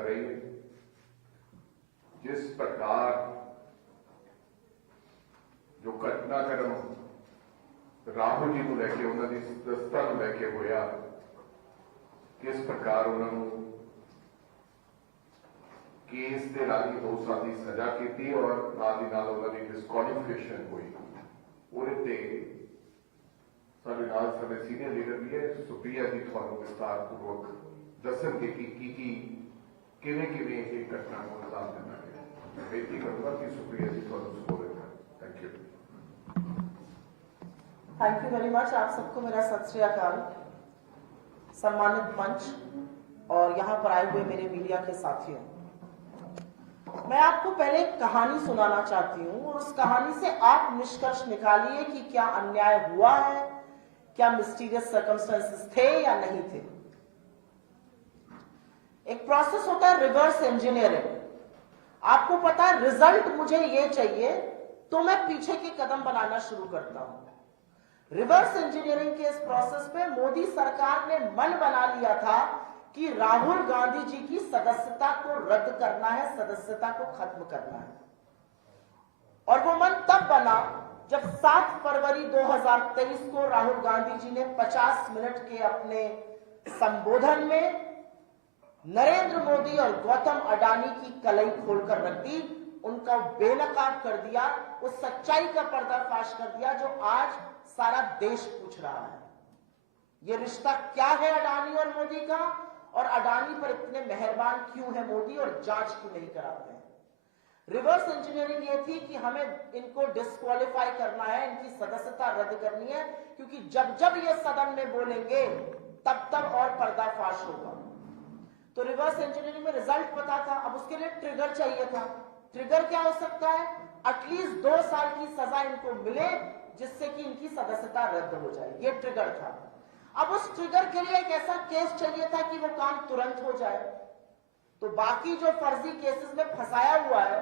कर रही है। जिस प्रकार जो घटनाक्रम राहुल जी को लैके उन्होंने सदस्यता को लैके होया, किस प्रकार उन्होंने केस के राही 2 साल की सजा की और नाल ही नाल उन्होंने डिस्क्वालीफिकेशन हुई। उहदे साडे नाल साडे सीनियर लीडर भी है, सुप्रिया जी तुहानूं विस्तारपूर्वक दसणगे कि किवें ये घटना को अंजाम देना है। बेनती करूंगा कि सुप्रिया जी तुहानूं संबोधित करें। Thank you. Thank you very much. आप सबको मेरा सत श्री अकाल। सम्मानित मंच और यहाँ पर आए हुए मेरे मीडिया के साथियों, मैं आपको पहले एक कहानी सुनाना चाहती हूँ और उस कहानी से आप निष्कर्ष निकालिए कि क्या अन्याय हुआ है, क्या मिस्टीरियस सर्कमस्टेंसेस थे या नहीं थे। एक प्रोसेस होता है रिवर्स इंजीनियरिंग। आपको पता है रिजल्ट मुझे ये चाहिए तो मैं पीछे के कदम बनाना शुरू करता हूं। रिवर्स इंजीनियरिंग के इस प्रोसेस पे मोदी सरकार ने मन बना लिया था कि राहुल गांधी जी की सदस्यता को रद्द करना है, सदस्यता को खत्म करना है। और वो मन तब बना जब 7 फरवरी 2023 को राहुल गांधी जी ने 50 मिनट के अपने संबोधन में नरेंद्र मोदी और गौतम अडानी की कलई खोलकर रख दी, उनका बेनकाब कर दिया, उस सच्चाई का पर्दाफाश कर दिया जो आज सारा देश पूछ रहा है। ये रिश्ता क्या है अडानी और मोदी का, और अडानी पर इतने मेहरबान क्यों है मोदी और जांच क्यों नहीं कराते हैं। रिवर्स इंजीनियरिंग ये थी कि हमें इनको डिस्क्वालीफाई करना है, इनकी सदस्यता रद्द करनी है, क्योंकि जब जब ये सदन में बोलेंगे तब तब और पर्दाफाश होगा। तो रिवर्स इंजीनियरिंग में रिजल्ट पता था, अब उसके लिए ट्रिगर चाहिए था। ट्रिगर क्या हो सकता है? एटलीस्ट 2 साल की सजा इनको मिले जिससे कि इनकी सदस्यता रद्द हो जाए, ये ट्रिगर था। अब उस ट्रिगर के लिए एक ऐसा केस चाहिए था कि वो काम तुरंत हो जाए। तो बाकी जो फर्जी केसेस में फंसाया हुआ है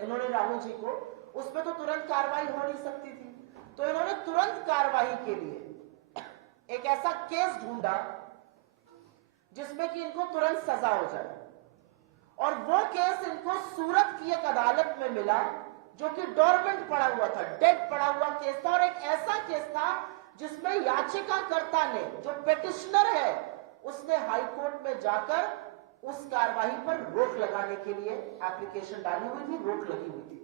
इन्होंने राहुल जी को, उसमें तो तुरंत कार्रवाई हो नहीं सकती थी। तो इन्होंने तुरंत कार्रवाई के लिए एक ऐसा केस ढूंढा जिसमें कि इनको तुरंत सजा हो जाए। और वो केस इनको सूरत की एक अदालत में मिला जो कि डोरमेंट पड़ा हुआ था, डेड पड़ा हुआ केस था। और एक ऐसा केस था जिसमें याचिकाकर्ता ने, जो पेटिशनर है, उसने हाई कोर्ट में जाकर उस कार्रवाई पर रोक लगाने के लिए एप्लीकेशन डाली हुई थी, रोक लगी हुई थी।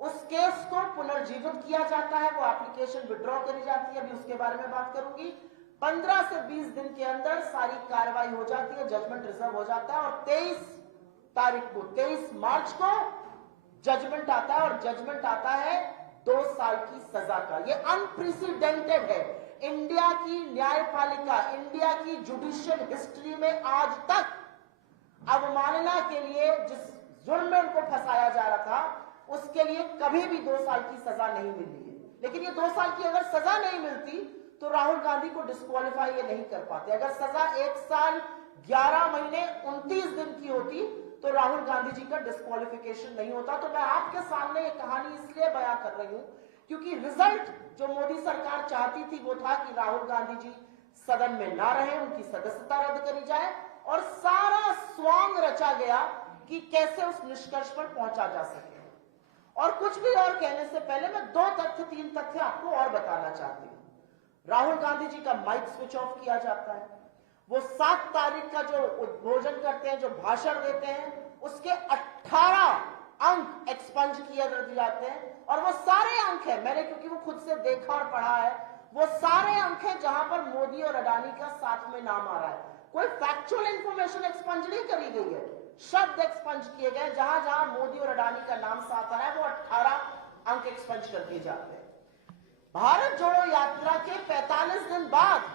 उस केस को पुनर्जीवित किया जाता है, वो एप्लीकेशन विड्रॉ करी जाती है, अभी उसके बारे में बात करूंगी। 15 से 20 दिन के अंदर सारी कार्रवाई हो जाती है, जजमेंट रिजर्व हो जाता है और 23 मार्च को जजमेंट आता है। और जजमेंट आता है 2 साल की सजा का। ये अनप्रेसिडेंटेड है। इंडिया की न्यायपालिका, इंडिया की जुडिशियल हिस्ट्री में आज तक अवमानना के लिए जिस जुर्म में उनको फंसाया जा रहा था, उसके लिए कभी भी 2 साल की सजा नहीं मिली है। लेकिन ये 2 साल की अगर सजा नहीं मिलती तो राहुल गांधी को डिस्क्वालीफाई ये नहीं कर पाते। अगर सजा 1 साल 11 महीने 29 दिन की होती तो राहुल गांधी जी का डिस्क्वालिफिकेशन नहीं होता। तो मैं आपके सामने ये कहानी इसलिए बयां कर रही हूं क्योंकि रिजल्ट जो मोदी सरकार चाहती थी वो था कि राहुल गांधी जी सदन में ना रहे, उनकी सदस्यता रद्द करी जाए, और सारा स्वांग रचा गया कि कैसे उस निष्कर्ष पर पहुंचा जा सके। और कुछ भी और कहने से पहले मैं 3 तथ्य आपको और बताना चाहती हूं। राहुल गांधी जी का माइक स्विच ऑफ किया जाता है। वो 7 तारीख का जो उद्बोधन करते हैं, जो भाषण देते हैं, उसके 18 अंक एक्सपंज किए जाते हैं। और वो सारे अंक है, मैंने क्योंकि वो खुद से देखा और पढ़ा है, वो सारे अंक है जहां पर मोदी और अडानी का साथ में नाम आ रहा है। कोई फैक्चुअल इंफॉर्मेशन एक्सपंज नहीं करी गई है, शब्द एक्सपंज किए गए। जहां जहां मोदी और अडानी का नाम साथ आ रहा है वो 18 अंक एक्सपंज कर दिए जाते हैं। भारत जोड़ो यात्रा के 45 दिन बाद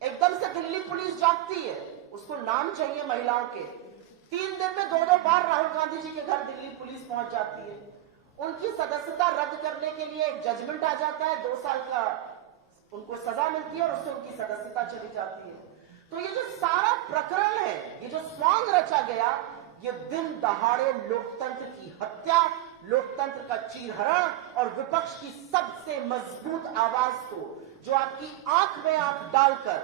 एकदम से दिल्ली पुलिस जागती है, उसको नाम चाहिए महिलाओं के। 3 दिन में 2 बार राहुल गांधी जी के घर दिल्ली पुलिस पहुंच जाती है। उनकी सदस्यता रद्द करने के लिए एक जजमेंट आ जाता है, 2 साल का उनको सजा मिलती है और उससे उनकी सदस्यता चली जाती है। तो ये जो सारा प्रकरण है, ये जो स्वांग रचा गया, ये दिन दहाड़े लोकतंत्र की हत्या, लोकतंत्र का चीरहरण और विपक्ष की सबसे मजबूत आवाज को, जो आपकी आंख में आंख डालकर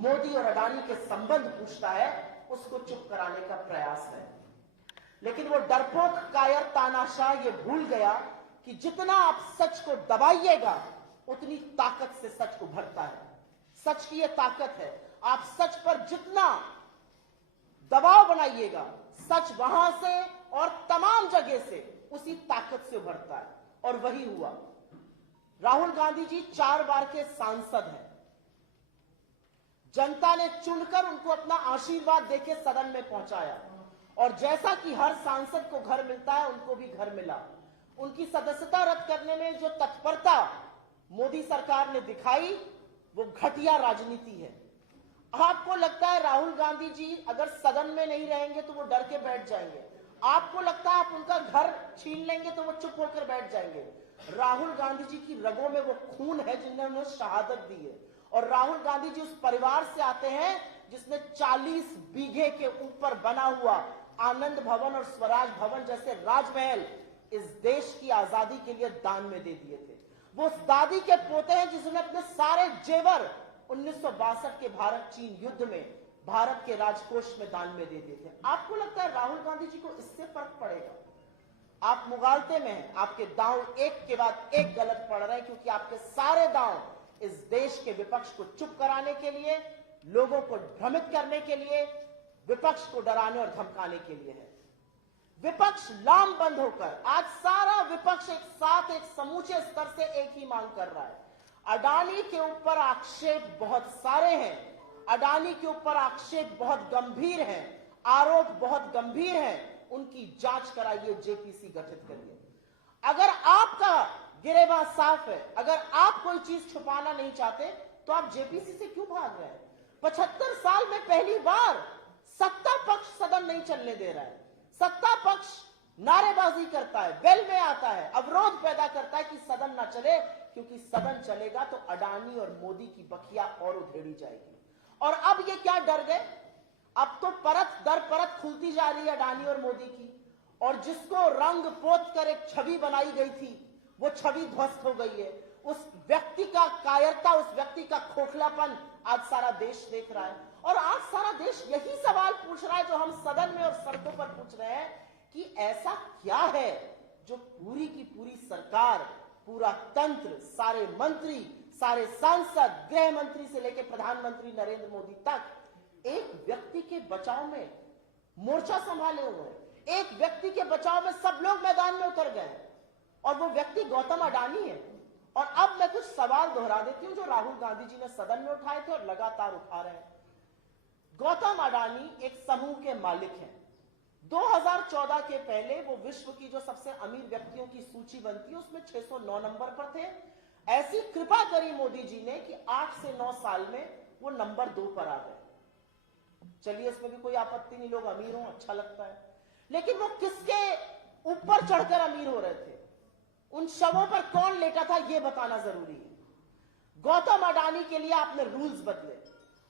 मोदी और अडानी के संबंध पूछता है, उसको चुप कराने का प्रयास है। लेकिन वो डरपोक कायर तानाशाह ये भूल गया कि जितना आप सच को दबाइएगा उतनी ताकत से सच उभरता है। सच की ये ताकत है, आप सच पर जितना दबाव बनाइएगा सच वहां से और तमाम जगह से उसी ताकत से उभरता है। और वही हुआ। राहुल गांधी जी 4 बार के सांसद हैं। जनता ने चुनकर उनको अपना आशीर्वाद देके सदन में पहुंचाया और जैसा कि हर सांसद को घर मिलता है उनको भी घर मिला। उनकी सदस्यता रद्द करने में जो तत्परता मोदी सरकार ने दिखाई वो घटिया राजनीति है। आपको लगता है राहुल गांधी जी अगर सदन में नहीं रहेंगे तो वो डर के बैठ जाएंगे। आपको लगता है आप उनका घर छीन लेंगे तो वो चुप होकर बैठ जाएंगे। राहुल गांधी जी की रगों में वो खून है जिन्होंने शहादत दी है। और राहुल गांधी जी उस परिवार से आते हैं जिसने 40 बीघे के ऊपर बना हुआ आनंद भवन और स्वराज भवन जैसे राजमहल इस देश की आजादी के लिए दान में दे दिए थे। वो उस दादी के पोते हैं जिसने अपने सारे जेवर 1962 के भारत चीन युद्ध में भारत के राजकोष में दान में दे दिए थे। आपको लगता है राहुल गांधी जी को इससे फर्क पड़ेगा? आप मुगालते में हैं, आपके दांव एक के बाद एक गलत पड़ रहे हैं क्योंकि आपके सारे दांव इस देश के विपक्ष को चुप कराने के लिए, लोगों को भ्रमित करने के लिए, विपक्ष को डराने और धमकाने के लिए है। विपक्ष लामबंद होकर आज सारा विपक्ष एक साथ एक समूचे स्तर से एक ही मांग कर रहा है। अडानी के ऊपर आक्षेप बहुत सारे हैं, अडानी के ऊपर आक्षेप बहुत गंभीर हैं, आरोप बहुत गंभीर हैं। उनकी जांच कराइए, जेपीसी गठित करिए। अगर आपका गिरेबान साफ है, अगर आप कोई चीज छुपाना नहीं चाहते तो आप जेपीसी से क्यों भाग रहे हैं? 75 साल में पहली बार सत्ता पक्ष सदन नहीं चलने दे रहा है। सत्ता पक्ष नारेबाजी करता है, वेल में आता है, अवरोध पैदा करता है कि सदन ना चले, क्योंकि सदन चलेगा तो अडानी और मोदी की बखिया और उधेड़ी जाएगी। और अब ये क्या डर गए? अब तो परत दर परत खुलती जा रही है अडानी और मोदी की। और जिसको रंग पोत कर एक छवि बनाई गई थी वो छवि ध्वस्त हो गई है। उस व्यक्ति का कायरता, उस व्यक्ति का खोखलापन आज सारा देश देख रहा है। और आज सारा देश यही सवाल पूछ रहा है जो हम सदन में और सड़कों पर पूछ रहे हैं कि ऐसा क्या है जो पूरी की पूरी सरकार, पूरा तंत्र, सारे मंत्री, सारे सांसद, गृह मंत्री से लेकर प्रधानमंत्री नरेंद्र मोदी तक एक व्यक्ति के बचाव में मोर्चा संभाले हुए हैं। एक व्यक्ति के बचाव में सब लोग मैदान में उतर गए और वो व्यक्ति गौतम अडानी है। और अब मैं कुछ सवाल दोहरा देती हूं जो राहुल गांधी जी ने सदन में उठाए थे और लगातार उठा रहे हैं। गौतम अडानी एक समूह के मालिक हैं। 2014 के पहले वो विश्व की जो सबसे अमीर व्यक्तियों की सूची बनती है उसमें 609 नंबर पर थे। ऐसी कृपा करी मोदी जी ने कि 8 से 9 साल में वो नंबर 2 पर आ गए। चलिए, इसमें भी कोई आपत्ति नहीं, लोग अमीर हों, अच्छा लगता है। लेकिन वो किसके ऊपर चढ़कर अमीर हो रहे थे? उन शवों पर कौन लेटा था ये बताना जरूरी है। गौतम अडानी के लिए आपने रूल्स बदले।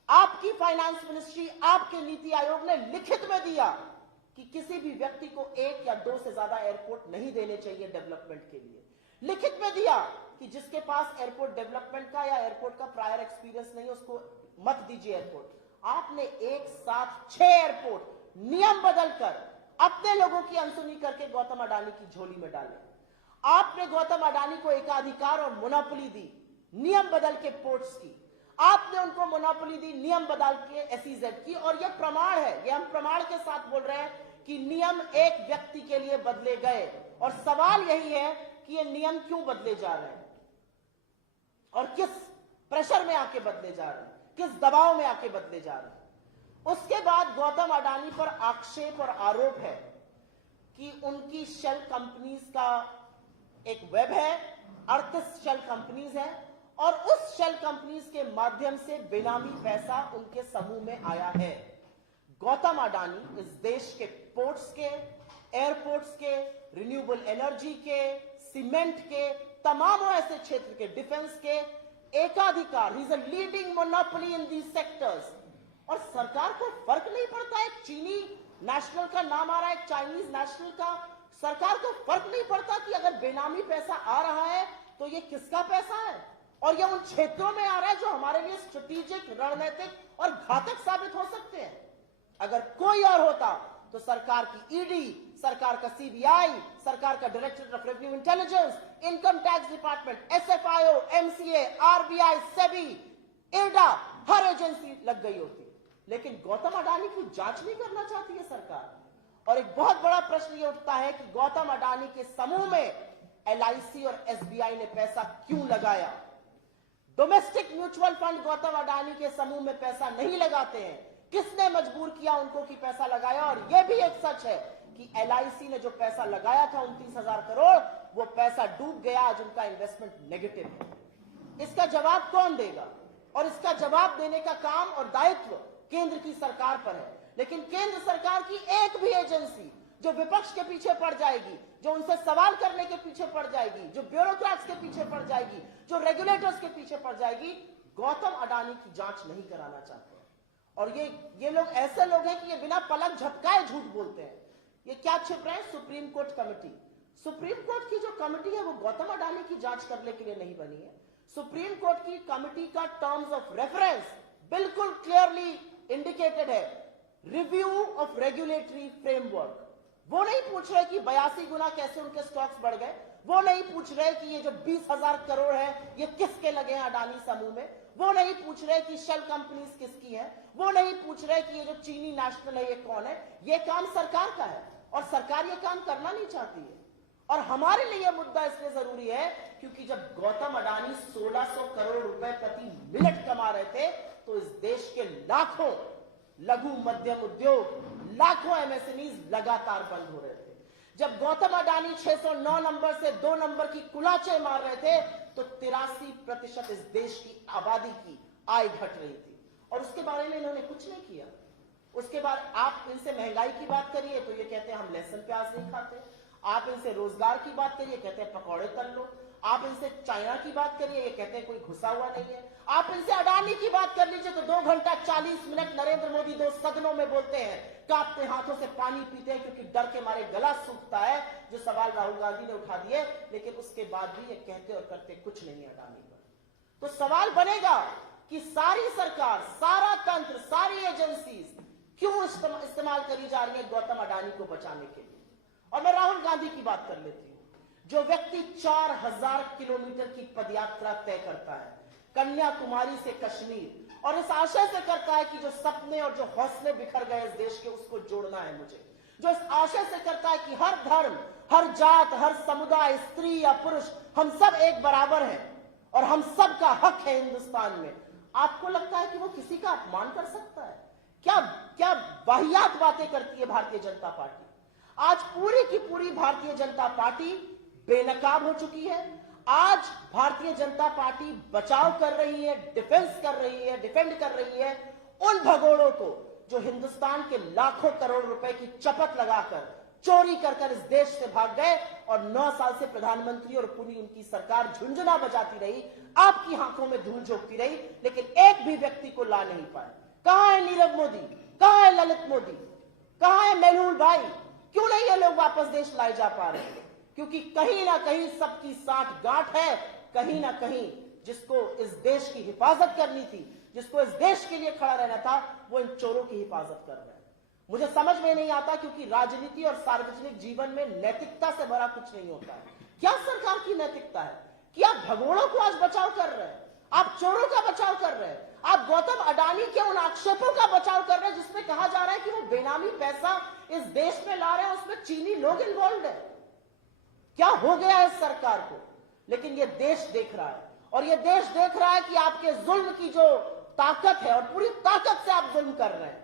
आपकी फाइनेंस मिनिस्ट्री, आपके नीति आयोग ने लिखित में दिया कि किसी भी व्यक्ति को 1 या 2 से ज्यादा एयरपोर्ट नहीं देने चाहिए डेवलपमेंट के लिए। लिखित में दिया कि जिसके पास एयरपोर्ट डेवलपमेंट का या एयरपोर्ट का प्रायर एक्सपीरियंस नहीं है उसको मत दीजिए एयरपोर्ट। आपने एक साथ 6 एयरपोर्ट नियम बदलकर अपने लोगों की अनसुनी करके गौतम अडानी की झोली में डाले। आपने गौतम अडानी को एकाधिकार और मोनोपोली दी नियम बदल के पोर्ट्स की। आपने उनको मोनोपोली दी नियम बदल के एसईजेड की। और यह प्रमाण है, यह हम प्रमाण के साथ बोल रहे हैं कि नियम एक व्यक्ति के लिए बदले गए। और सवाल यही है कि ये नियम क्यों बदले जा रहे हैं और किस प्रेशर में आके बदले जा रहे हैं, किस दबाव में आके बदले जा रहे हैं। उसके बाद गौतम अडानी पर आक्षेप और आरोप है कि उनकी शेल कंपनीज का एक वेब है, 38 शेल कंपनीज हैं और उस शेल कंपनीज के माध्यम से बेनामी पैसा उनके समूह में आया है। गौतम अडानी इस देश के पोर्ट्स के, एयरपोर्ट्स के, रिन्यूएबल एनर्जी के, सीमेंट के, तमाम ऐसे क्षेत्र के, डिफेंस के एकाधिकार, he is a leading monopoly in these sectors. और सरकार को फर्क नहीं पड़ता है चीनी नेशनल का नाम आ रहा है, चाइनीज नेशनल का। सरकार को फर्क नहीं पड़ता कि अगर बेनामी पैसा आ रहा है तो ये किसका पैसा है और ये उन क्षेत्रों में आ रहा है जो हमारे लिए स्ट्रेटेजिक, रणनीतिक और घातक साबित हो सकते हैं। अगर कोई और होता तो सरकार की ईडी, सरकार का सीबीआई, सरकार का directorate of revenue intelligence, income tax department, SFIO, MCA, RBI, SEBI, IRDA, her agency लग गई होती। लेकिन गौतम अडानी की जांच नहीं करना चाहती है सरकार। और एक बहुत बड़ा प्रश्न यह उठता है कि गौतम अडानी के समूह में एलआईसी और एसबीआई ने पैसा क्यों लगाया। Domestic mutual fund Gautam Adani के समूह में पैसा नहीं लगाते हैं। किसने मजबूर किया उनको कि पैसा लगाया। और यह भी एक सच है कि एलआईसी ने जो पैसा लगाया था 29,000 करोड़, वो पैसा डूब गया। आज उनका इन्वेस्टमेंट नेगेटिव है। इसका जवाब कौन देगा। और इसका जवाब देने का काम और दायित्व केंद्र की सरकार पर है। लेकिन केंद्र सरकार की एक भी एजेंसी जो विपक्ष के पीछे पड़ जाएगी, जो उनसे सवाल करने के पीछे पड़ जाएगी, जो ब्यूरोक्रेट्स के पीछे पड़ जाएगी, जो रेगुलेटर्स के पीछे पड़ जाएगी, गौतम अडानी की जांच नहीं कराना चाहते। और ये लोग ऐसे लोग हैं कि ये बिना पलक झपकाए झूठ बोलते हैं। ये क्या छिप रहे हैं। Supreme court committee, supreme court की जो कमेटी है वो गौतम अडानी की जांच करने के लिए नहीं बनी है। सुप्रीम कोर्ट की कमेटी का टर्म्स ऑफ रेफरेंस बिल्कुल क्लियरली इंडिकेटेड है, रिव्यू ऑफ रेगुलेटरी फ्रेमवर्क। वो नहीं पूछ रहे कि 82 गुना कैसे उनके स्टॉक्स बढ़ गए। वो नहीं पूछ रहे कि ये जो 20,000 करोड़ है ये किसके लगे हैं अडानी समूह में। वो नहीं पूछ रहे कि शेल कंपनीज किसकी है। वो नहीं पूछ रहे कि ये जो चीनी नेशनल है ये कौन है। ये काम सरकार का है और सरकार ये काम करना नहीं चाहती है। और हमारे लिए यह मुद्दा इसलिए जरूरी है क्योंकि जब गौतम अडानी 1600 करोड़ रुपए प्रति मिनट कमा रहे थे तो इस देश के लाखों लघु मध्यम उद्योग, लाखों एमएसएमईज लगातार बंद हो रहे थे। जब गौतम अडानी 609 नंबर से 2 नंबर की कुलाचे मार रहे थे तो 83% इस देश की आबादी की आय घट रही थी। और उसके बारे में इन्होंने कुछ नहीं किया। उसके बाद आप इनसे महंगाई की बात करिए तो ये कहते हैं हम लहसुन प्याज नहीं खाते। आप इनसे रोजगार की बात करिए, कहते हैं पकौड़े तल लो। आप इनसे चाइना की बात करिए, ये कहते हैं कोई घुसा हुआ नहीं है। आप इनसे अडानी की बात कर लीजिए तो 2 घंटा 40 मिनट नरेंद्र मोदी 2 सदनों में बोलते हैं, कांपते हाथों से पानी पीते हैं क्योंकि डर के मारे गला सूखता है। जो सवाल राहुल गांधी ने उठा दिए, लेकिन उसके बाद भी ये कहते और करते कुछ नहीं है अडानी पर। तो सवाल बनेगा कि सारी सरकार, सारा तंत्र, सारी एजेंसीज क्यों इस्तेमाल करी जा रही है गौतम अडानी को बचाने के लिए। और मैं राहुल गांधी की बात कर लेती हूं। जो व्यक्ति 4000 किलोमीटर की पदयात्रा तय करता है कन्याकुमारी से कश्मीर, और इस आशय से करता है कि जो सपने और जो हौसले बिखर गए इस देश के उसको जोड़ना है मुझे, जो इस आशय से करता है कि हर धर्म, हर जात, हर समुदाय, स्त्री या पुरुष, हम सब एक बराबर हैं और हम सब का हक है हिंदुस्तान में, आपको लगता है कि वो किसी का अपमान कर सकता है? क्या वाहियात बातें करती है भारतीय जनता पार्टी। आज पूरी की पूरी भारतीय जनता पार्टी बेनकाब हो चुकी है। आज भारतीय जनता पार्टी बचाव कर रही है, डिफेंस कर रही है, डिफेंड कर रही है उन भगोड़ों को जो हिंदुस्तान के लाखों करोड़ रुपए की चपत लगाकर चोरी कर इस देश से भाग गए और 9 साल से प्रधानमंत्री और पूरी उनकी सरकार झुंझुना बजाती रही, आपकी आंखों में धूल झोंकती रही, लेकिन एक भी व्यक्ति को ला नहीं पाए। कहां है नीरव मोदी, कहां है ललित मोदी, कहां है मेहुल भाई? क्यों नहीं ये लोग वापस देश लाए जा पा रहे हैं? क्योंकि कहीं ना कहीं सबकी साठ गांठ है, कहीं ना कहीं जिसको इस देश की हिफाजत करनी थी, जिसको इस देश के लिए खड़ा रहना था, वो इन चोरों की हिफाजत कर रहे हैं। मुझे समझ में नहीं आता क्योंकि राजनीति और सार्वजनिक जीवन में नैतिकता से बड़ा कुछ नहीं होता है। क्या सरकार की नैतिकता है कि आप भगोड़ों को आज बचाव कर रहे हैं, आप चोरों का बचाव कर रहे हैं, आप गौतम अडानी के उन आक्षेपों का बचाव कर रहे हैं जिसमें कहा जा रहा है कि वो बेनामी पैसा इस देश में ला रहे हैं, उसमें चीनी लोग इन्वॉल्व है। क्या हो गया है सरकार को? लेकिन ये देश देख रहा है और ये देश देख रहा है कि आपके जुल्म की जो ताकत है और पूरी ताकत से आप जुल्म कर रहे हैं।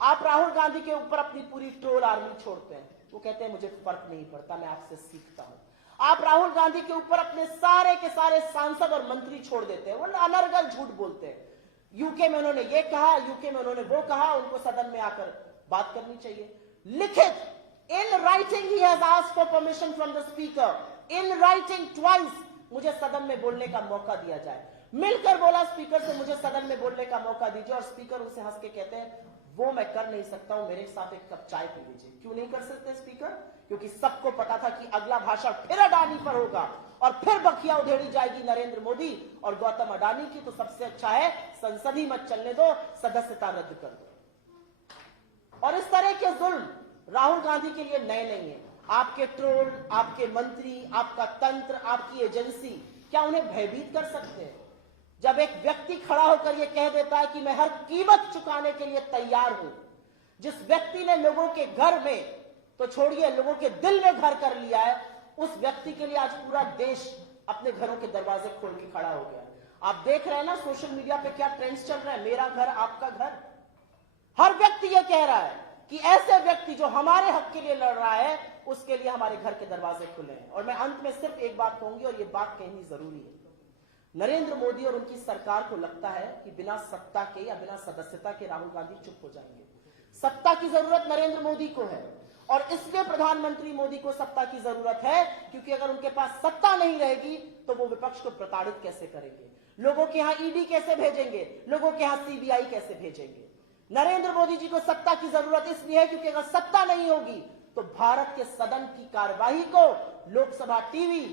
आप राहुल गांधी के ऊपर अपनी पूरी ट्रोल आर्मी छोड़ते हैं, वो कहते हैं मुझे फर्क नहीं पड़ता, मैं आपसे सीखता हूं। आप राहुल गांधी के ऊपर अपने सारे के सारे सांसद और मंत्री छोड़ देते हैं, वो अनर्गल झूठ बोलते हैं। यूके में उन्होंने ये कहा, यूके में उन्होंने वो कहा, उनको सदन में आकर बात करनी चाहिए। लिखित in writing he has asked for permission from the speaker, in writing twice, मुझे सदन में बोलने का मौका दिया जाए। मिलकर बोला स्पीकर से मुझे सदन में बोलने का मौका दीजिए, और स्पीकर उनसे हंस के कहते हैं वो मैं कर नहीं सकता हूं, मेरे साथ एक कप चाय पी लीजिए। क्यों नहीं कर सकते स्पीकर? क्योंकि सबको पता था कि अगला भाषण फिर अडानी पर होगा और फिर बखिया उधेड़ी जाएगी नरेंद्र मोदी और गौतम अडानी की। तो सबसे अच्छा है संसद ही मत चलने दो, सदस्यता रद्द कर दो। और इस तरह के जुल्म राहुल गांधी के लिए नए नहीं है। आपके ट्रोल, आपके मंत्री, आपका तंत्र, आपकी एजेंसी क्या उन्हें भयभीत कर सकते हैं? जब एक व्यक्ति खड़ा होकर यह कह देता है कि मैं हर कीमत चुकाने के लिए तैयार हूं, जिस व्यक्ति ने लोगों के घर में तो छोड़िए लोगों के दिल में घर कर लिया है, उस व्यक्ति के लिए आज पूरा देश अपने घरों के दरवाजे खोल के खड़ा हो गया। आप देख रहे हैं ना सोशल मीडिया पे क्या ट्रेंड्स चल रहा है, मेरा घर आपका घर। हर व्यक्ति यह कह रहा है कि ऐसे व्यक्ति जो हमारे हक के लिए लड़ रहा है उसके लिए हमारे घर के दरवाजे खुले हैं। और मैं अंत में सिर्फ एक बात कहूंगी और यह बात कहनी जरूरी है। नरेंद्र मोदी और उनकी सरकार को लगता है कि बिना सत्ता के या बिना सदस्यता के राहुल गांधी चुप हो जाएंगे। सत्ता की जरूरत नरेंद्र मोदी को है और इसलिए प्रधानमंत्री मोदी को सत्ता की जरूरत है, क्योंकि अगर उनके पास सत्ता नहीं रहेगी तो वो विपक्ष को प्रताड़ित कैसे करेंगे, लोगों के यहां ईडी कैसे भेजेंगे, लोगों के यहां सीबीआई कैसे भेजेंगे। नरेंद्र मोदी जी को सत्ता की जरूरत इसलिए है क्योंकि अगर सत्ता नहीं होगी तो भारत के सदन की कार्यवाही को लोकसभा टीवी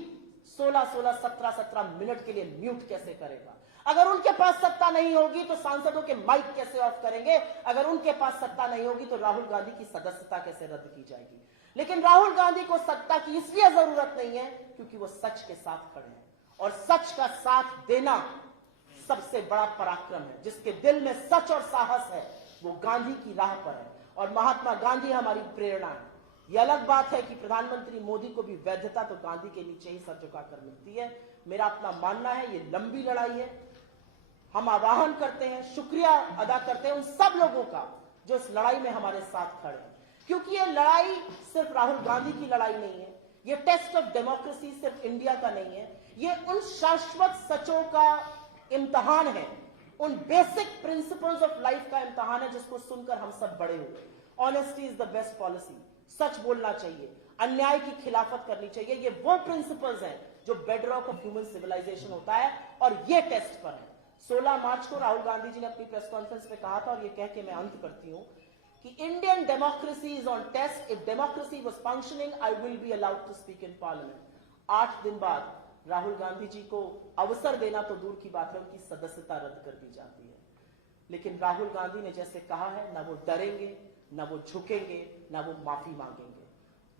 16-16, 17-17 मिनट के लिए म्यूट कैसे करेगा। अगर उनके पास सत्ता नहीं होगी तो सांसदों के माइक कैसे ऑफ करेंगे। अगर उनके पास सत्ता नहीं होगी तो राहुल गांधी की सदस्यता कैसे रद्द की जाएगी। लेकिन राहुल गांधी को सत्ता की इसलिए जरूरत नहीं है क्योंकि वो सच के साथ खड़े हैं और सच का साथ देना सबसे बड़ा पराक्रम है। जिसके दिल में सच और साहस है वो गांधी की राह पर है और महात्मा गांधी हमारी प्रेरणा है। यह अलग बात है कि प्रधानमंत्री मोदी को भी वैधता तो गांधी के नीचे ही सर झुकाकर मिलती है। मेरा अपना मानना है ये लंबी लड़ाई है। हम आह्वान करते हैं, शुक्रिया अदा करते हैं उन सब लोगों का जो इस लड़ाई में हमारे साथ खड़े हैं, क्योंकि ये लड़ाई सिर्फ राहुल गांधी की लड़ाई नहीं है। ये टेस्ट ऑफ डेमोक्रेसी सिर्फ इंडिया का नहीं है, ये उन शाश्वत सचों का इम्तहान है, उन बेसिक प्रिंसिपल्स ऑफ लाइफ का इम्तहान है जिसको सुनकर हम सब बड़े हुए। Honesty is the best policy. सच बोलना चाहिए, अन्याय की खिलाफत करनी चाहिए। ये वो प्रिंसिपल्स हैं जो बेडरॉक ऑफ ह्यूमन सिविलाइजेशन होता है और ये टेस्ट पर है। 16 मार्च को राहुल गांधी जी ने अपनी प्रेस कॉन्फ्रेंस में कहा था और ये कह के मैं अंत करती हूं कि Indian democracy is on test. If democracy was functioning I will be allowed to speak in parliament. 8 दिन बाद राहुल गांधी जी को अवसर देना तो दूर की बात है, उनकी सदस्यता रद्द कर दी जाती है। लेकिन राहुल गांधी ने जैसे कहा है, ना वो डरेंगे, ना वो झुकेंगे, ना वो माफी मांगेंगे।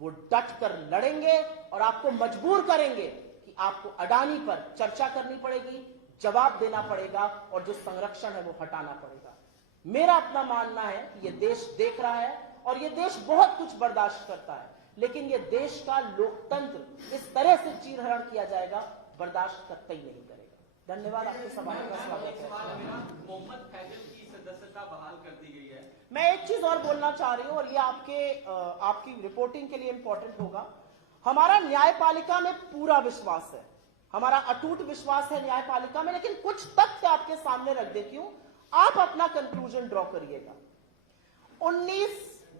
वो डट कर लड़ेंगे और आपको मजबूर करेंगे कि आपको अडानी पर चर्चा करनी पड़ेगी, जवाब देना पड़ेगा और जो संरक्षण है वो हटाना पड़ेगा। मेरा अपना मानना है कि ये देश देख रहा है और ये देश बहुत कुछ बर्दाश्त करता है, लेकिन ये देश का लोकतंत्र इस तरह से चीरहरण किया जाएगा, बर्दाश्त कतई नहीं करेगा। धन्यवाद। आपके सवाल का स्वागत है। मोहम्मद फैजल की सदस्यता बहाल कर दी गई है। मैं एक चीज और बोलना चाह रही हूं और ये आपकी रिपोर्टिंग के लिए इंपॉर्टेंट होगा। हमारा न्यायपालिका में पूरा विश्वास है, हमारा अटूट विश्वास है न्यायपालिका में, लेकिन कुछ तथ्य आपके सामने रख देती हूं, आप अपना कंक्लूजन ड्रॉ करिएगा।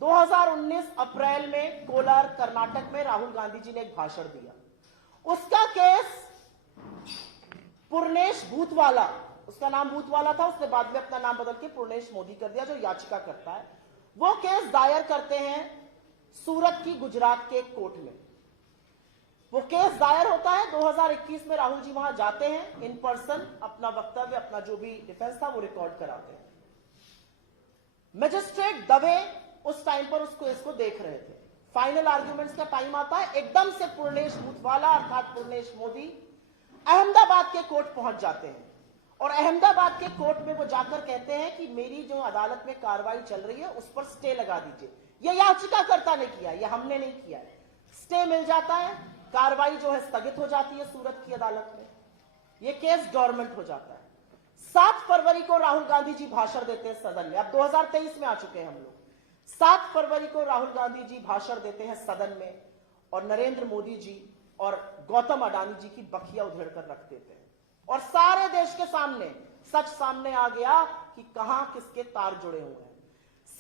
2019 अप्रैल में कोलार कर्नाटक में राहुल गांधी जी ने एक भाषण दिया। उसका केस पूर्णेश भूतवाला, उसका नाम भूतवाला था, उसने बाद में अपना नाम बदल के पूर्णेश मोदी कर दिया, जो याचिका करता है, वो केस दायर करते हैं सूरत की गुजरात के एक कोर्ट में। वो केस दायर होता है 2021 में। राहुल जी वहां जाते हैं इन पर्सन, अपना वक्तव्य, अपना जो भी डिफेंस था वो रिकॉर्ड कराते हैं। मजिस्ट्रेट दवे उस टाइम पर उसको इसको देख रहे थे। फाइनल आर्ग्यूमेंट्स का टाइम आता है, एकदम से पूर्णेश भूतवाला अर्थात पूर्णेश मोदी अहमदाबाद के कोर्ट पहुंच जाते हैं और अहमदाबाद के कोर्ट में वो जाकर कहते हैं कि मेरी जो अदालत में कार्रवाई चल रही है उस पर स्टे लगा दीजिए। यह याचिकाकर्ता ने किया, यह हमने नहीं किया है। स्टे मिल जाता है, कार्रवाई जो है स्थगित हो जाती है सूरत की अदालत में, यह केस डॉर्मेंट हो जाता है। 7 फरवरी को राहुल गांधी जी भाषण देते हैं सदन में। अब 2023 में आ चुके हैं हम लोग। 7 फरवरी को राहुल गांधी जी भाषण देते हैं सदन में और नरेंद्र मोदी जी और गौतम अडानी जी की बखिया उधेड़ कर रख देते हैं और सारे देश के सामने सच सामने आ गया कि कहां किसके तार जुड़े हुए हैं।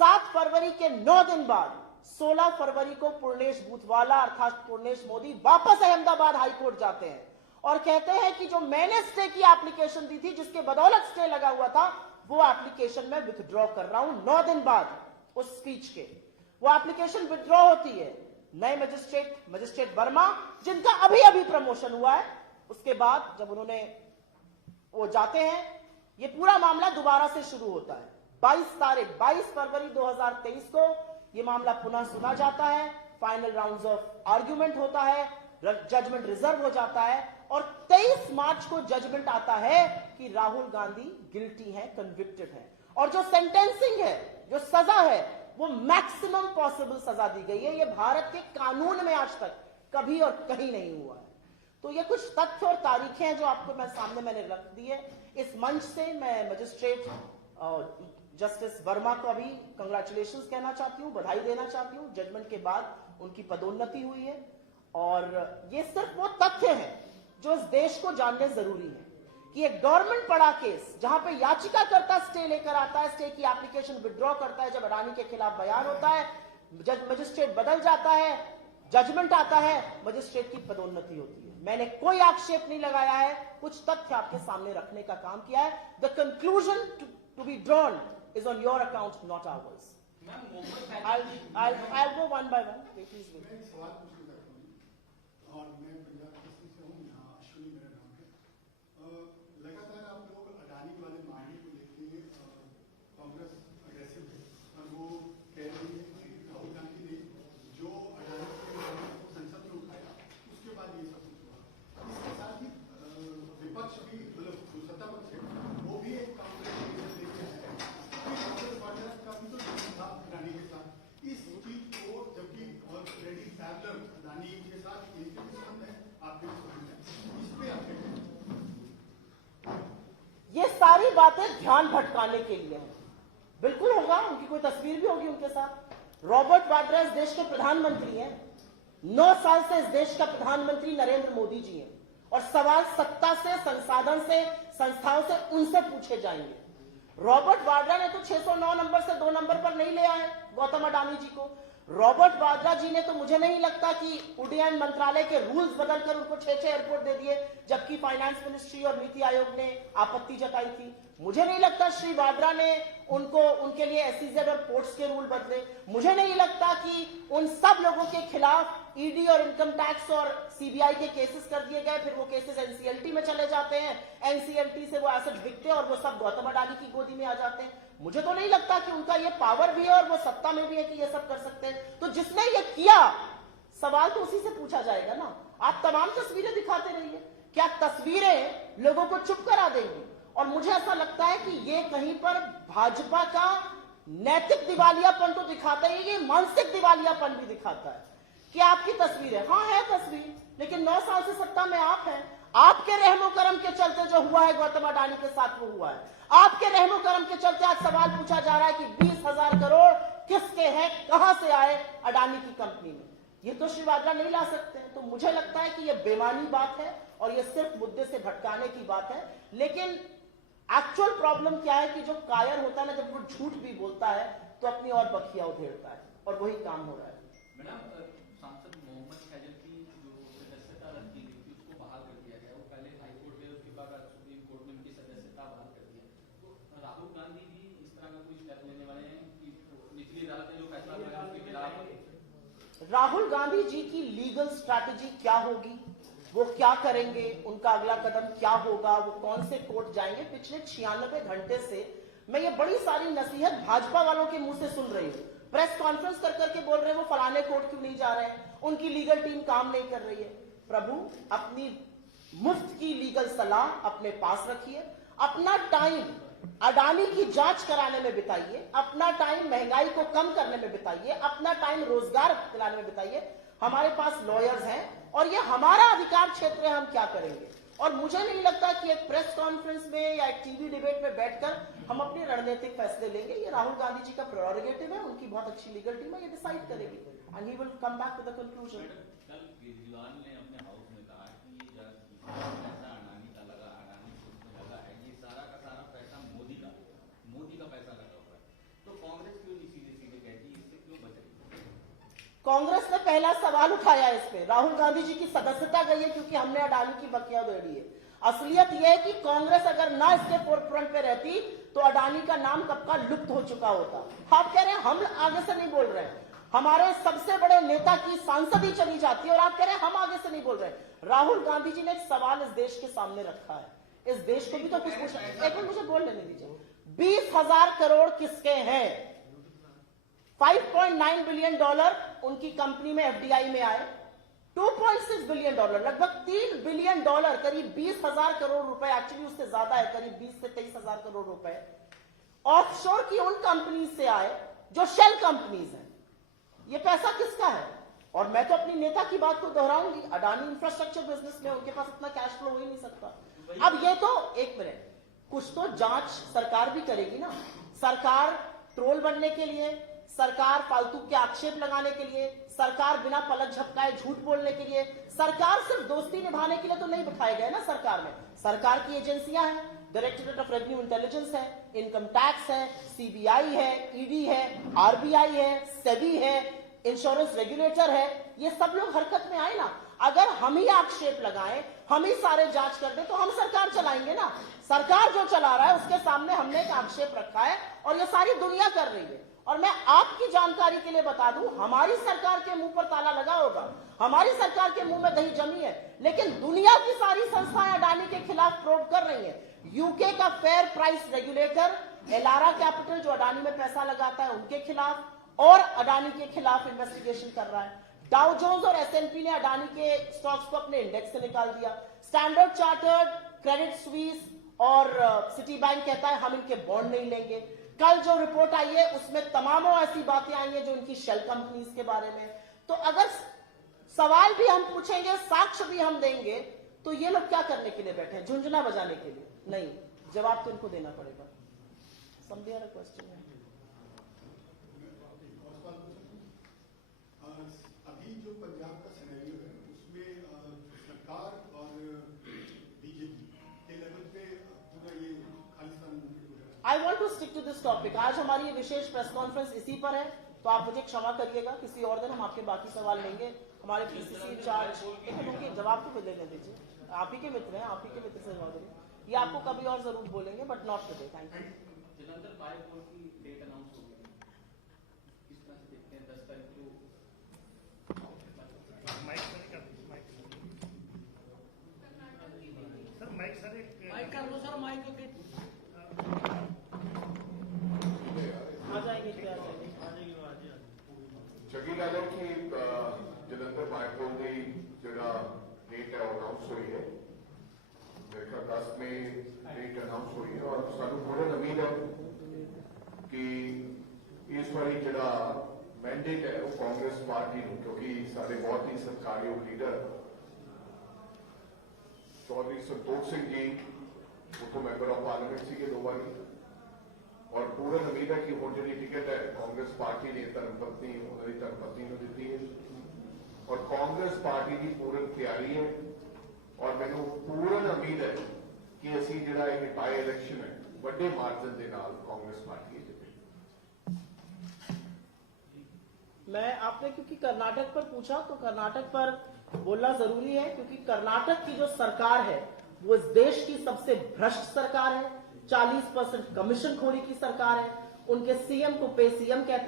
7 फरवरी के 9 दिन बाद 16 फरवरी को पूर्णेश भूतवाला अर्थात पूर्णेश मोदी वापस अहमदाबाद हाईकोर्ट जाते हैं और कहते हैं कि जो मैंने स्टे की एप्लीकेशन दी थी, जिसके बदौलत स्टे लगा हुआ था, वो एप्लीकेशन में विथड्रॉ कर रहा हूं। 9 दिन बाद उस स्पीच के वो एप्लीकेशन विथड्रॉ होती है। नए मजिस्ट्रेट वर्मा, जिनका अभी अभी प्रमोशन हुआ है, उसके बाद जब उन्होंने वो जाते हैं, ये पूरा मामला दोबारा से शुरू होता है। 22 फरवरी 2023 को यह मामला पुनः सुना जाता है, फाइनल राउंड्स ऑफ आर्ग्यूमेंट होता है, जजमेंट रिजर्व हो जाता है और 23 मार्च को जजमेंट आता है कि राहुल गांधी गिल्टी है, कन्विक्टेड है। और जो सेंटेंसिंग है, जो सजा है, वो मैक्सिमम पॉसिबल सजा दी गई है। ये भारत के कानून में आज तक कभी और कहीं नहीं हुआ है। तो ये कुछ तथ्य और तारीखें हैं जो आपको मैंने रख दी है। इस मंच से मैं मजिस्ट्रेट जस्टिस वर्मा को अभी कंग्रेचुलेशंस कहना चाहती हूं, बधाई देना चाहती हूं। जजमेंट के बाद उनकी पदोन्नति हुई है और ये सिर्फ वो तथ्य हैं जो इस देश को जानने जरूरी है कि एक गवर्नमेंट पड़ा केस जहां पे याचिकाकर्ता स्टे लेकर आता है, स्टे की एप्लीकेशन विड्रॉ करता है, जब अडानी के खिलाफ बयान होता है, मजिस्ट्रेट बदल जाता है, जजमेंट आता है, मजिस्ट्रेट की पदोन्नति होती है। मैंने कोई आक्षेप नहीं लगाया है, कुछ तथ्य आपके सामने रखने का काम किया है। The conclusion to be drawn is on your account, not ours. I'll go one by one. Please wait. मैं एक सवाल पूछना चाहता हूँ और मैं पंजाब केसरी से हूँ, यहाँ अश्विनी मेरा नाम है। लगातार आप लोग अडानी वाले मामले को लेके कांग्रेस अग्रेसिव है और वो कह रही है कि राहुल गांधी ने जो अडानी के संसद में उठाया उसके बाद ये सब कुछ हुआ। इसके साथ ही विपक्ष भी, मतलब जो सत्ता पक्ष है वो भी एक कांग्रेस लेके आया है। कांग्रेस पार्टी का भी तो था अडानी के साथ इस चीज को, जबकि ऑलरेडी पैरेलल अडानी के साथ इनके भी संबंध है, आपके भी संबंध है, इस पे आप क्या कहेंगे? ये सारी बातें ध्यान भटकाने के लिए हैं। बिल्कुल होगा, उनकी कोई तस्वीर भी होगी उनके साथ। रॉबर्ट वाड्रा इस देश के प्रधानमंत्री हैं, 9 साल से इस देश का प्रधानमंत्री नरेंद्र मोदी जी हैं और सवाल सत्ता से, संसाधन से, संस्थाओं से उनसे पूछे जाएंगे। रॉबर्ट वाड्रा ने तो 609 नंबर से 2 नंबर पर नहीं ले आए गौतम अडानी जी को। रॉबर्ट वाड्रा जी ने तो मुझे नहीं लगता कि उड्डयन मंत्रालय के रूल्स बदलकर उनको 6 एयरपोर्ट दे दिए, जबकि फाइनेंस मिनिस्ट्री और नीति आयोग ने आपत्ति जताई थी। मुझे नहीं लगता श्री वाड्रा ने उनके लिए एसईजेड और पोर्ट्स के रूल बदले। मुझे नहीं लगता कि उन सब लोगों के खिलाफ ईडी और इनकम टैक्स और सीबीआई के केसेस कर दिए गए, फिर वो केसेस एनसीएलटी में चले जाते हैं, एनसीएलटी से वो एसेट बिकते हैं और वो सब गौतम अडानी की गोदी में आ जाते हैं। मुझे तो नहीं लगता कि उनका ये पावर भी है और वो सत्ता में भी है कि ये सब कर सकते हैं। तो जिसने ये किया, सवाल तो उसी से पूछा जाएगा ना। आप तमाम तस्वीरें दिखाते रहिए, क्या तस्वीरें लोगों को चुप करा देंगी? और मुझे ऐसा लगता है कि ये कहीं पर भाजपा का नैतिक दिवालियापन तो दिखाता है, ये मानसिक दिवालियापन भी दिखाता है कि आपकी तस्वीर है, हाँ है तस्वीर, लेकिन 9 साल से सत्ता में आप हैं। आपके रहमो करम के चलते जो हुआ है गौतम अडानी के साथ वो हुआ है। आपके रहमो करम के चलते आज सवाल पूछा जा रहा है कि 20,000 करोड़ किसके हैं, कहां से आए अडानी की कंपनी में। ये तो श्री वाड्रा नहीं ला सकते। तो मुझे लगता है कि ये बेमानी बात है और ये सिर्फ मुद्दे से भटकाने की बात है। लेकिन एक्चुअल प्रॉब्लम क्या है कि जो कायर होता है ना, जब वो झूठ भी बोलता है तो अपनी और बखिया उधेड़ता है और वही काम हो रहा है। मैडम, सांसद मोहम्मद फैजल की जो सदस्यता रद्द की गई थी उसको बहाल कर दिया गया। वो पहले हाईकोर्ट में, उसके बाद सुप्रीम कोर्ट में उनकी सदस्यता बहाल कर दिया। तो राहुल गांधी भी इस तरह का कोई स्टेप लेने वाले हैं कि निचली अदालत ने जो फैसला लिया उसके खिलाफ? राहुल गांधी जी की लीगल स्ट्रैटेजी क्या होगी, वो क्या करेंगे, उनका अगला कदम क्या होगा, वो कौन से कोर्ट जाएंगे, पिछले 96 घंटे से मैं ये बड़ी सारी नसीहत भाजपा वालों के मुंह से सुन रही हूँ। प्रेस कॉन्फ्रेंस कर करके बोल रहे हैं वो फलाने कोर्ट क्यों नहीं जा रहे हैं, उनकी लीगल टीम काम नहीं कर रही है। प्रभु, अपनी मुफ्त की लीगल सलाह अपने पास रखिए, अपना टाइम अडानी की जांच कराने में बिताइए, अपना टाइम महंगाई को कम करने में बिताइए, अपना टाइम रोजगार दिलाने में बिताइए। हमारे पास लॉयर्स हैं और ये हमारा अधिकार क्षेत्र है, हम क्या करेंगे। और मुझे नहीं लगता कि एक प्रेस कॉन्फ्रेंस में या एक टीवी डिबेट में बैठकर हम अपने रणनीतिक फैसले लेंगे। ये राहुल गांधी जी का प्रेरोगेटिव है, उनकी बहुत अच्छी लीगल टीम है, ये डिसाइड करेगी and he will come back to the conclusion. कल केजरीवाल ने अपने हाउस में कहा कि पैसा अडानी का लगा, अडानी को लगा है, ये सारा का सारा पैसा मोदी का पैसा लगा हुआ है। तो कांग्रेस क्यों नहीं सीधे सीधे कहती, इससे क्यों बच रही? कांग्रेस ने पहला सवाल उठाया इस पे, राहुल गांधी जी की सदस्यता गई है क्योंकि हमने अडानी की बकिया उधेड़ी है। असलियत यह है कि कांग्रेस अगर ना इसके फोरफ्रंट पे रहती तो अडानी का नाम कब का लुप्त हो चुका होता। आप कह रहे हैं हम आगे से नहीं बोल रहे हैं, हमारे सबसे बड़े नेता की सांसद ही चली जाती है और आप कह रहे हैं हम आगे से नहीं बोल रहे हैं। राहुल गांधी जी ने एक सवाल इस देश के सामने रखा है, इस देश को भी तो कुछ पूछना। एक मिनट मुझे बोल लेने दीजिए। 20,000 करोड़ किसके हैं? $5.9 बिलियन उनकी कंपनी में एफडीआई में आए, $2.6 बिलियन, लगभग $3 बिलियन, करीब 20,000 करोड़ रुपए, एक्चुअली उससे ज्यादा है, करीब 20 से 23,000 करोड़ रुपए ऑफशोर की उन कंपनी से आए जो शेल कंपनीज हैं। ये पैसा किसका है? और मैं तो अपनी नेता की बात को दोहराऊंगी, अडानी इंफ्रास्ट्रक्चर बिजनेस में उनके पास इतना कैश फ्लो हो ही नहीं सकता। अब ये तो एक मिनट, कुछ तो जांच सरकार भी करेगी ना। सरकार ट्रोल बनने के लिए, सरकार फालतू के आक्षेप लगाने के लिए, सरकार बिना पलक झपकाए झूठ बोलने के लिए, सरकार सिर्फ दोस्ती निभाने के लिए तो नहीं बिठाए गए ना। सरकार में सरकार की एजेंसियां हैं, डायरेक्टरेट ऑफ रेवेन्यू इंटेलिजेंस है, इनकम टैक्स है, सीबीआई है, ईडी है, आरबीआई है, सेबी है, इंश्योरेंस रेगुलेटर है। ये सब लोग हरकत में आए ना। अगर हम ही आक्षेप लगाएं, हम ही सारे जांच कर दें तो हम सरकार चलाएंगे ना। सरकार जो चला रहा है उसके सामने हमने एक आक्षेप रखा है और ये सारी दुनिया कर रही है। और मैं आपकी जानकारी के लिए बता दूं, हमारी सरकार के मुंह पर ताला लगा होगा, हमारी सरकार के मुंह में दही जमी है, लेकिन दुनिया की सारी संस्थाएं अडानी के खिलाफ प्रोब कर रही हैं। यूके का fair price regulator, Elara capital जो अडानी में पैसा लगाता है उनके खिलाफ और अडानी के खिलाफ इन्वेस्टिगेशन कर रहा है। डाउ जोन्स और एसएनपी ने अडानी के स्टॉक्स को अपने इंडेक्स से निकाल दिया। स्टैंडर्ड चार्टर्ड, क्रेडिट स्विस और सिटी बैंक कहता है हम इनके बॉन्ड नहीं लेंगे। कल जो रिपोर्ट आई है उसमें तमामों ऐसी बातें आई हैं जो इनकी शेल कंपनीज के बारे में। तो अगर सवाल भी हम पूछेंगे, साक्ष्य भी हम देंगे, तो ये लोग क्या करने के लिए बैठे हैं? झुंझुना बजाने के लिए? नहीं, जवाब तो इनको देना पड़ेगा। समझे यार क्वेश्चन है। अभी जो पंजाब का सिनेरियो है उसमें सरकार और बीजेपी के लेवल पे पूरा ये Khalistan I want to stick to this topic. आज हमारी ये विशेष प्रेस कॉन्फ्रेंस इसी पर है, तो आप मुझे क्षमा करिएगा, किसी और दिन हम आपके बाकी सवाल लेंगे। हमारे पीसीसी इंचार्ज, देखिए जवाब तो देने दीजिए, आप ही के मित्र हैं, आप ही के मित्र से जवाब देंगे। ये आपको कभी और जरूर बोलेंगे, but not today. Thank you. Jalandhar bypoll की डेट अनाउंस हो गई, किस तरह से देखते हैं? 10 तारीख को आ जाएंगे क्या? चंगी गल है कि जलंधर बायपोल की जगह डेट है अनाउंस हुई है, मेरे ख्याल 10 में डेट अनाउंस हुई है और सानू पूरी उम्मीद है कि इस बारी जरा मैंडेट है वो कांग्रेस पार्टी को, क्योंकि सारे बहुत ही सत्कारयोग लीडर चौधरी संतोख सिंह जी उतो मैंबर ऑफ पार्लियामेंट से 2 बारी, और पूरी उम्मीद है कि हुण जी टिकट है कांग्रेस पार्टी ने धर्मपत्नी उन्होंने धर्मपत्नी को दी है और कांग्रेस पार्टी की पूरी तैयारी है और मैनू पूरी उम्मीद है कि असी जिहड़ा एक बाय इलेक्शन है बड़े मार्जिन के नाल कांग्रेस पार्टी जिते। मैं आपने क्योंकि कर्नाटक पर पूछा तो कर्नाटक पर बोलना जरूरी है, क्योंकि कर्नाटक की जो सरकार है वो इस देश की सबसे भ्रष्ट सरकार है, 40% कमीशन खोरी की सरकार है। उनके सीएम को पे सीएम कह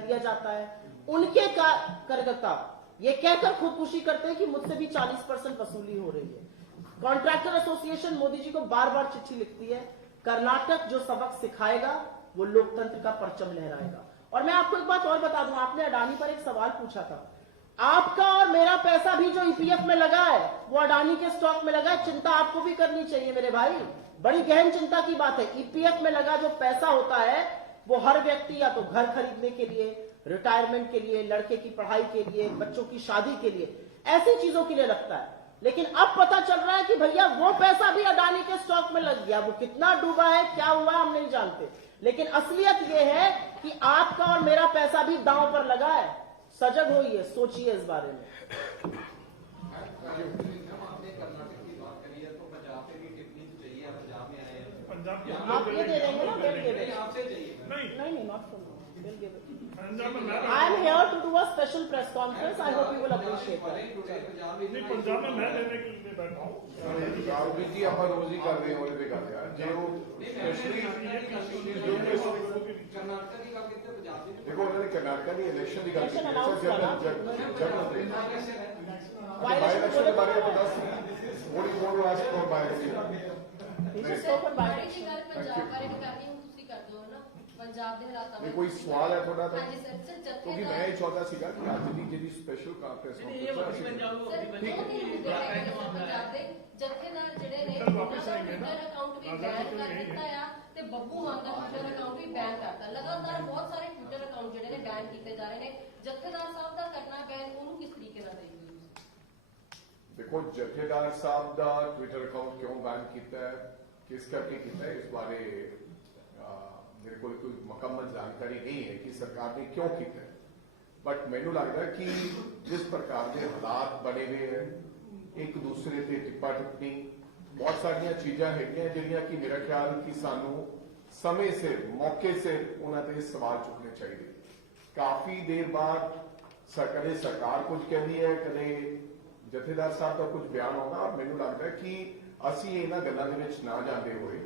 दिया जाता है। उनके कार्यकर्ता ये कहकर खुदकुशी करते हैं कि मुझसे भी 40% वसूली हो रही है। कॉन्ट्रैक्टर एसोसिएशन मोदी जी को बार बार चिट्ठी लिखती है। कर्नाटक जो सबक सिखाएगा वो लोकतंत्र का परचम लहराएगा। और मैं आपको एक बात और बता दूं, आपने अडानी पर एक सवाल पूछा था। आपका और मेरा पैसा भी जो ईपीएफ में लगा है वो अडानी के स्टॉक में लगा है। चिंता आपको भी करनी चाहिए मेरे भाई, बड़ी गहन चिंता की बात है। ईपीएफ में लगा जो पैसा होता है वो हर व्यक्ति या तो घर खरीदने के लिए, रिटायरमेंट के लिए, लड़के की पढ़ाई के लिए, बच्चों की शादी के लिए, ऐसी चीजों के लिए लगता है। लेकिन अब पता चल रहा है कि भैया वो पैसा भी अडानी के स्टॉक में लग गया। वो कितना डूबा है, क्या हुआ, हम नहीं जानते, लेकिन असलियत ये है कि आपका और मेरा पैसा भी दांव पर लगा है। सजग होइए, सोचिए इस बारे में। आपने कर्नाटक की बात करी है तो पंजाब में भी टिप्पणी चाहिए, पंजाब में आए हैं, पंजाब आप ये दे देंगे ना, बिल गिव इट। आपसे चाहिए? नहीं, not from bill give it. I am here to do a special press conference. I hope you will appreciate that. Punjab में मैं लेने के लिए बैठा हूँ। राजनीति आप रोज ही कर रहे हो भी कर रहे हैं जो स्पेशली कर्नाटक की बात करते पंजाब में देखो उन्होंने कर्नाटक की इलेक्शन की Election गल announce की करा। बाय इलेक्शन के बारे में बता what is going to ask for by election He just spoke on बारे by-election. की गल पंजाब बारे की करनी हूं, ਤੁਸੀਂ ਕਰ ਪੰਜਾਬ ਦੇ ਹਾਲਾਤਾਂ ਨਹੀਂ, ਕੋਈ ਸਵਾਲ ਹੈ ਤੁਹਾਡਾ ਤਾਂ? ਹਾਂਜੀ ਸਰ, ਸਰ ਕਿਉਂਕਿ ਮੈਂ ਇਹ ਚਾਹੁੰਦਾ ਸੀਗਾ ਕਿ ਅੱਜ ਦੀ ਜਿਹੜੀ ਸਪੈਸ਼ਲ ਕਾਨਫਰੰਸ ਇਹ ਵੱਖਰੀ ਪੰਜਾਬ ਨੂੰ ਸਰ, ਵੱਖਰੀ ਦੋ ਤਿੰਨ ਮੁੱਦੇ ਹੈਗੇ ਨੇ ਪੰਜਾਬ ਦੇ ਜਥੇਦਾਰ ਜਿਹੜੇ ਨੇ ਸਰ, ਵਾਪਸ ਉਹਨਾਂ ਦਾ ਆਏਂਗੇ ਨਾ। ਟਵਿੱਟਰ ਅਕਾਊਂਟ ਵੀ ਬੈਨ ਕਰ ਦਿੱਤਾ ਆ ਤੇ ਬੱਬੂ ਮਾਨ ਦਾ ਟਵਿੱਟਰ ਅਕਾਊਂਟ ਵੀ ਬੈਨ ਕਰਤਾ। ਲਗਾਤਾਰ ਬਹੁਤ ਸਾਰੇ ਟਵਿੱਟਰ ਅਕਾਊਂਟ ਜਿਹੜੇ ਨੇ ਬੈਨ ਕੀਤੇ ਜਾ ਰਹੇ ਨੇ। ਜਥੇਦਾਰ ਸਾਹਿਬ ਦਾ ਕਰਨਾ ਬੈਨ ਉਹਨੂੰ ਕਿਸ ਤਰੀਕੇ ਨਾਲ ਦੇਖਦੇ ਹੋ ਤੁਸੀਂ? ਦੇਖੋ, ਜਥੇਦਾਰ ਸਾਹਿਬ ਦਾ ਟਵਿੱਟਰ ਅਕਾਊਂਟ ਕਿਉਂ ਬੈਨ ਕੀਤਾ ਹੈ, ਕਿਸ ਕਰਕੇ ਕੀਤਾ ਹੈ, ਇਸ ਬਾਰੇ ਮੇਰੇ ਕੋਲ ਕੋਈ ਮੁਕੰਮਲ ਜਾਣਕਾਰੀ ਨਹੀਂ ਹੈ ਕਿ ਸਰਕਾਰ ਨੇ ਕਿਉਂ ਕੀਤਾ ਹੈ। ਬਟ ਮੈਨੂੰ ਲੱਗਦਾ ਕਿ ਜਿਸ ਪ੍ਰਕਾਰ ਦੇ ਹਾਲਾਤ ਬਣੇ ਹੋਏ ਹੈ, ਇੱਕ ਦੂਸਰੇ ਤੇ ਟਿੱਪਾ ਟਿੱਪਣੀ, ਬਹੁਤ ਸਾਰੀਆਂ ਚੀਜ਼ਾਂ ਹੈਗੀਆਂ ਜਿਹੜੀਆਂ ਕਿ ਮੇਰਾ ਖਿਆਲ ਕਿ ਸਾਨੂੰ ਸਮੇਂ ਸਿਰ ਮੌਕੇ ਸਿਰ ਉਹਨਾਂ ਤੇ ਸਵਾਲ ਚੁੱਕਣੇ ਚਾਹੀਦੇ। ਕਾਫੀ ਦੇਰ ਬਾਅਦ ਕਦੇ ਸਰਕਾਰ ਕੁਝ ਕਹਿੰਦੀ ਹੈ, ਕਦੇ ਜਥੇਦਾਰ ਸਾਹਿਬ ਦਾ ਕੁਝ ਬਿਆਨ ਆਉਂਦਾ, ਔਰ ਮੈਨੂੰ ਲੱਗਦਾ ਕਿ ਅਸੀਂ ਇਹਨਾਂ ਗੱਲਾਂ ਦੇ ਵਿੱਚ ਨਾ ਜਾਂਦੇ ਹੋਏ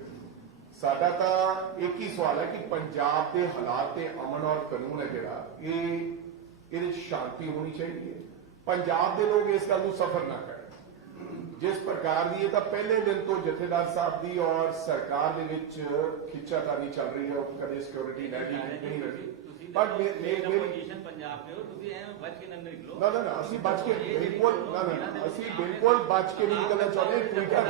ਸਾਡਾ ਤਾਂ ਇੱਕ ਹੀ ਸਵਾਲ ਹੈ ਕਿ ਪੰਜਾਬ ਦੇ ਹਾਲਾਤ ਤੇ ਅਮਨ ਔਰ ਕਾਨੂੰਨ ਹੈ ਜਿਹੜਾ ਇਹਦੇ ਵਿੱਚ ਸ਼ਾਂਤੀ ਹੋਣੀ ਚਾਹੀਦੀ ਹੈ। ਪੰਜਾਬ ਦੇ ਲੋਕ ਇਸ ਗੱਲ ਨੂੰ ਸਫਰ ਨਾ ਕਰਨ ਜਿਸ ਪ੍ਰਕਾਰ ਦੀ ਇਹ ਤਾਂ ਪਹਿਲੇ ਦਿਨ ਤੋਂ ਜਥੇਦਾਰ ਸਾਹਿਬ ਦੀ ਔਰ ਸਰਕਾਰ ਦੇ ਵਿੱਚ ਖਿੱਚਾਤਾਨੀ ਚੱਲ ਰਹੀ ਹੈ, ਕਦੇ ਸਿਕਿਉਰਿਟੀ ਨਹੀਂ ਰਹੀ। ਬਟ ਮੇਰੀ ਪੋਜੀਸ਼ਨ ਪੰਜਾਬ ਦੇ ਹੋ ਤੁਸੀਂ ਐ ਬਚ ਕੇ ਨਾ ਨਿਕਲੋ। ਨਾ ਅਸੀਂ ਬਚ ਕੇ ਬਿਲਕੁਲ ਅਸੀਂ ਬਿਲकुल बच के नहीं निकलना चाहते। ट्विटर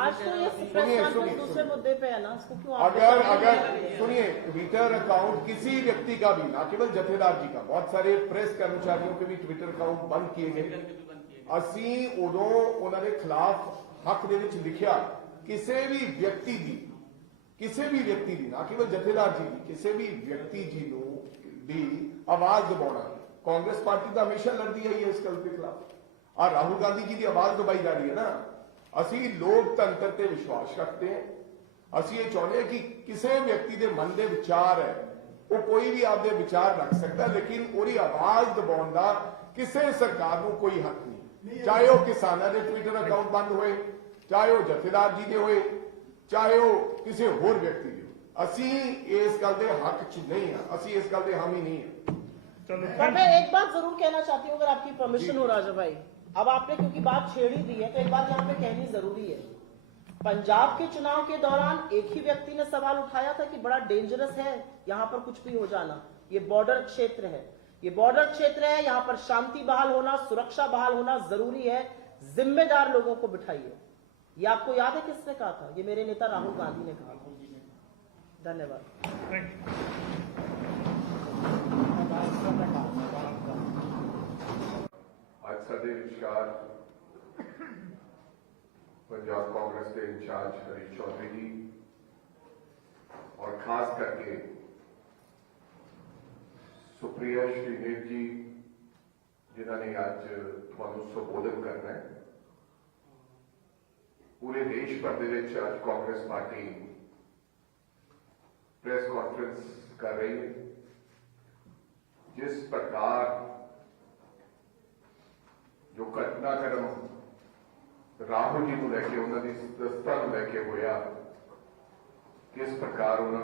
आज तो ये प्रेस कॉन्फ्रेंस दूसरे मुद्दे पे है ना, इसको क्यों आप अगर सुनिए, ट्विटर अकाउंट किसी व्यक्ति का भी, ना केवल जथेदार जी का, बहुत सारे प्रेस कर्मचारियों के भी ट्विटर अकाउंट बंद किए गए। ਅਸੀਂ ਉਦੋਂ ਉਹਨਾਂ ਦੇ ਖਿਲਾਫ ਹੱਕ ਦੇ ਵਿੱਚ ਲਿਖਿਆ ਕਿਸੇ ਵੀ ਵਿਅਕਤੀ ਦੀ ਨਾ ਕੇਵਲ ਜਥੇਦਾਰ ਜੀ ਦੀ, ਕਿਸੇ ਵੀ ਵਿਅਕਤੀ ਜੀ ਨੂੰ ਦੀ ਆਵਾਜ਼ ਦਬਾਉਣਾ। ਕਾਂਗਰਸ ਪਾਰਟੀ ਤਾਂ ਹਮੇਸ਼ਾ ਲੜਦੀ ਆਈ ਹੈ ਇਸ ਗੱਲ ਦੇ ਖਿਲਾਫ। ਆ ਰਾਹੁਲ ਗਾਂਧੀ ਜੀ ਦੀ ਆਵਾਜ਼ ਦਬਾਈ ਜਾ ਰਹੀ ਹੈ ਨਾ। ਅਸੀਂ ਲੋਕਤੰਤਰ ਤੇ ਵਿਸ਼ਵਾਸ ਰੱਖਦੇ ਹਾਂ। ਅਸੀਂ ਇਹ ਚਾਹੁੰਦੇ ਹਾਂ ਕਿ ਕਿਸੇ ਵਿਅਕਤੀ ਦੇ ਮਨ ਦੇ ਵਿਚਾਰ ਹੈ, ਉਹ ਕੋਈ ਵੀ ਆਪਦੇ ਵਿਚਾਰ ਰੱਖ ਸਕਦਾ, ਲੇਕਿਨ ਉਹਦੀ ਆਵਾਜ਼ ਦਬਾਉਣ ਦਾ ਕਿਸੇ ਸਰਕਾਰ ਨੂੰ ਕੋਈ ਹੱਕ ਨਹੀਂ। ਚਾਹੇ ਉਹ ਕਿਸਾਨਾਂ ਦੇ ਟਵਿੱਟਰ ਅਕਾਊਂਟ ਬੰਦ ਹੋਏ, ਚਾਹੇ ਉਹ ਜਥੇਦਾਰ ਜੀ ਦੇ ਹੋਏ, ਚਾਹੇ ਉਹ ਕਿਸੇ ਹੋਰ ਵਿਅਕਤੀ ਦੇ। ਅਸੀਂ ਇਸ ਗੱਲ ਦੇ ਹੱਕ 'ਚ नहीं ਹਾਂ, ਅਸੀਂ ਇਸ ਗੱਲ ਦੇ हामी नहीं हैं। पर मैं एक बात जरूर कहना चाहती हूँ, अगर आपकी परमिशन हो राजा भाई। अब आपने क्योंकि बात छेड़ ही दी है तो एक बात यहाँ पे कहनी जरूरी है। पंजाब के चुनाव के दौरान एक ही व्यक्ति ने सवाल उठाया था कि बड़ा डेंजरस है यहाँ पर कुछ भी हो जाना। ये बॉर्डर क्षेत्र है, यहाँ पर शांति बहाल होना, सुरक्षा बहाल होना जरूरी है। जिम्मेदार लोगों को बिठाइए। ये आपको याद है किसने कहा था? ये मेरे नेता राहुल गांधी ने कहा था। धन्यवाद। ਅੱਜ ਸਾਡੇ ਵਿਚਕਾਰ ਪੰਜਾਬ ਕਾਂਗਰਸ ਦੇ ਇੰਚਾਰਜ ਹਰੀਸ਼ ਚੌਧਰੀ ਜੀ और खास करके सुप्रिया श्रीदेव जी जिन्होंने आज ਤੁਹਾਨੂੰ संबोधन करना है। पूरे देश भर ਦੇ ਵਿੱਚ आज कांग्रेस पार्टी प्रेस कॉन्फ्रेंस कर रही है। जिस प्रकार जो घटनाक्रम राहुल जी को लैके उन्होंने दस्तां लैके होया, किस प्रकार उन्होंने